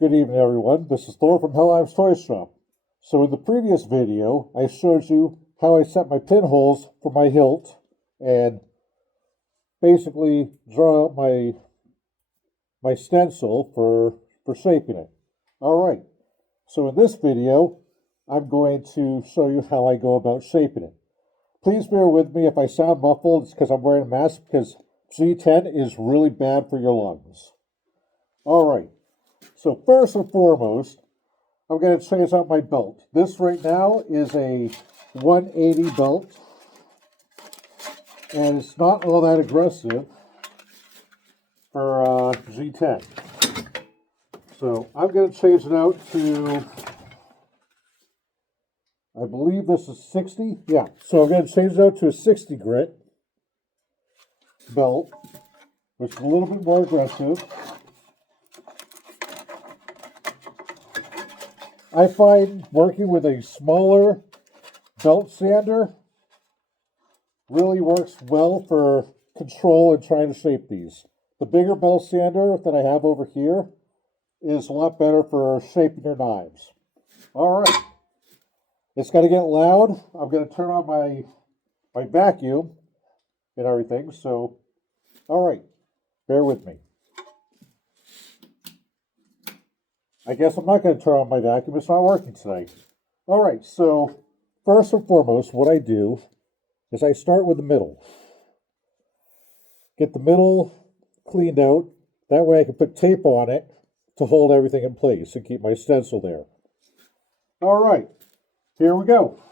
Good evening, everyone. This is Thor from Hellheim's Toy Shop. So in the previous video, I showed you how I set my pinholes for my hilt and basically draw up my stencil for shaping it. Alright, so in this video, I'm going to show you how I go about shaping it. Please bear with me if I sound muffled. It's because I'm wearing a mask, because G10 is really bad for your lungs. Alright, so first and foremost, I'm going to change out my belt. This right now is a 180 belt, and it's not all that aggressive for G10. So I'm going to change it out to, I believe this is 60. Yeah, so I'm going to change it out to a 60 grit belt, which is a little bit more aggressive. I find working with a smaller belt sander really works well for control and trying to shape these. The bigger belt sander that I have over here is a lot better for shaping your knives. All right, it's going to get loud. I'm going to turn on my vacuum and everything. So, all right, bear with me. I guess I'm not going to turn on my vacuum. It's not working tonight. All right, so first and foremost, what I do is I start with the middle. Get the middle cleaned out. That way I can put tape on it to hold everything in place and keep my stencil there. All right, here we go.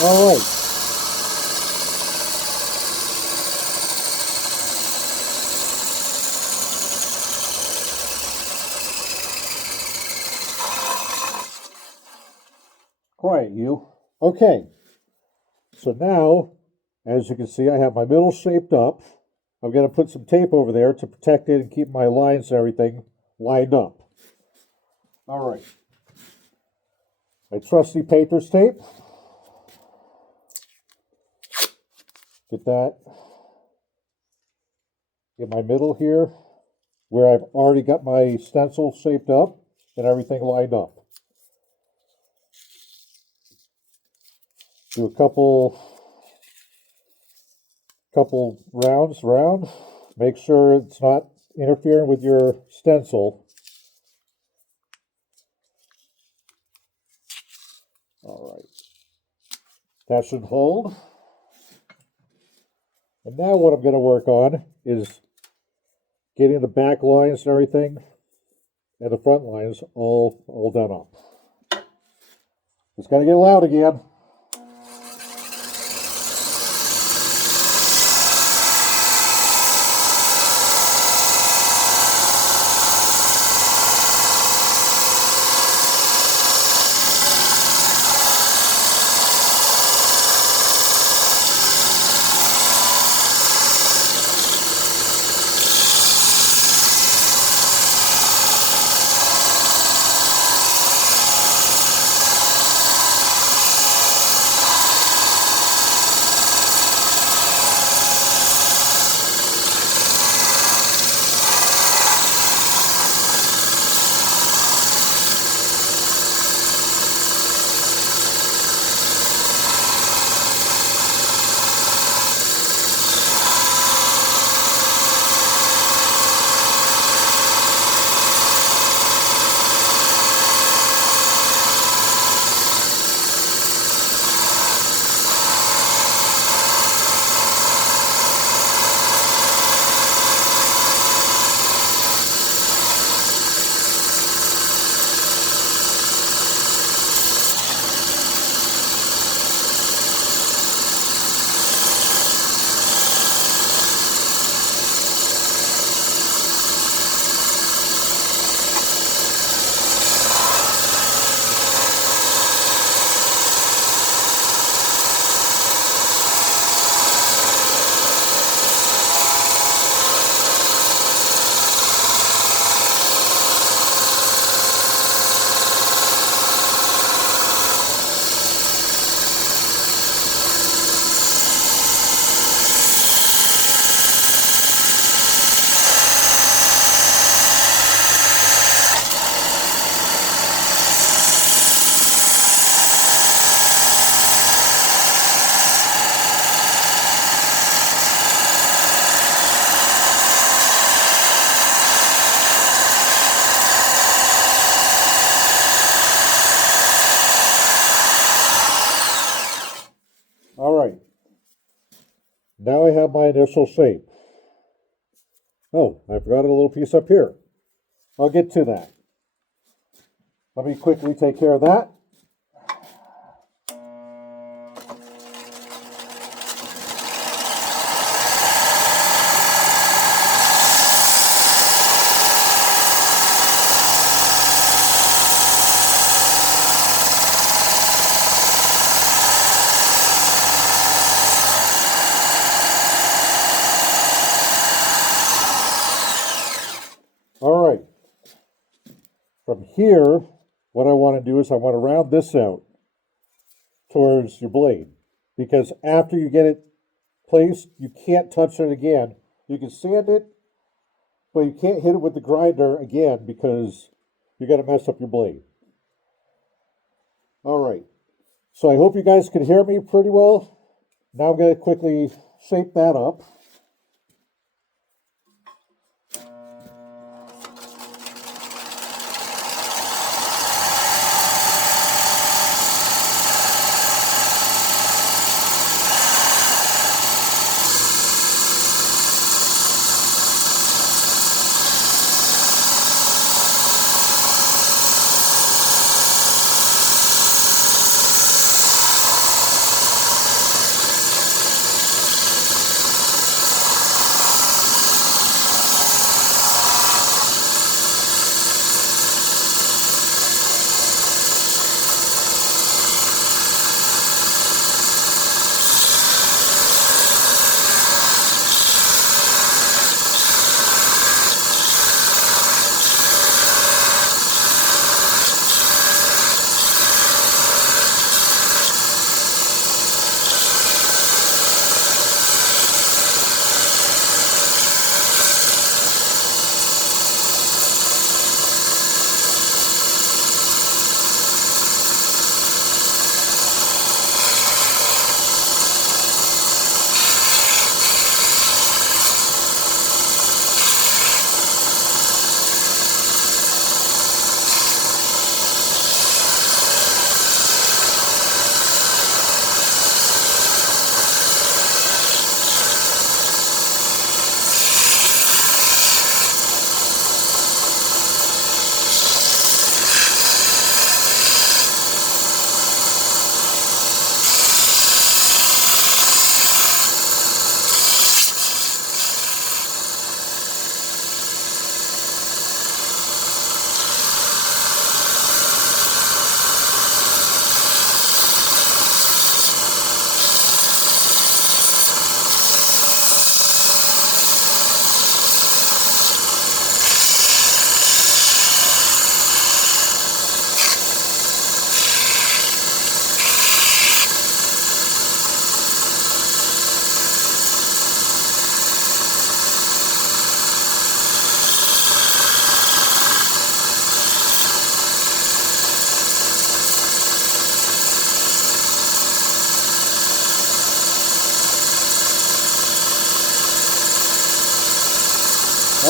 All right. Quiet, you. Okay. So now, as you can see, I have my middle shaped up. I'm going to put some tape over there to protect it and keep my lines and everything lined up. All right. My trusty painter's tape. Get that in my middle here, where I've already got my stencil shaped up and everything lined up. Do a couple rounds around. Make sure it's not interfering with your stencil. All right. That should hold. And now what I'm going to work on is getting the back lines and everything and the front lines all done up. It's going to get loud again. my initial shape. Oh, I forgot a little piece up here. I'll get to that. Let me quickly take care of that. All right. From here, what I want to do is I want to round this out towards your blade, because after you get it placed, you can't touch it again. You can sand it, but you can't hit it with the grinder again because you're going to mess up your blade. All right. So I hope you guys can hear me pretty well. Now I'm going to quickly shape that up.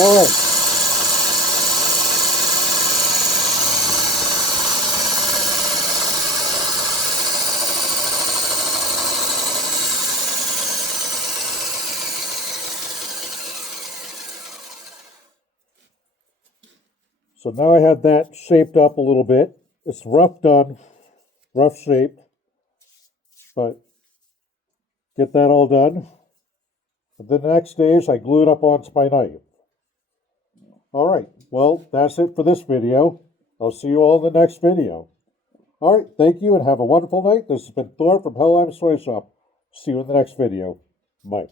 All right. So now I have that shaped up a little bit. It's rough done, rough shaped, but get that all done. And then the next stage, I glue it up onto my knife. All right, well, that's it for this video. I'll see you all in the next video. All right, thank you and have a wonderful night. This has been Thor from Hellheim Toy Shop. See you in the next video. Bye.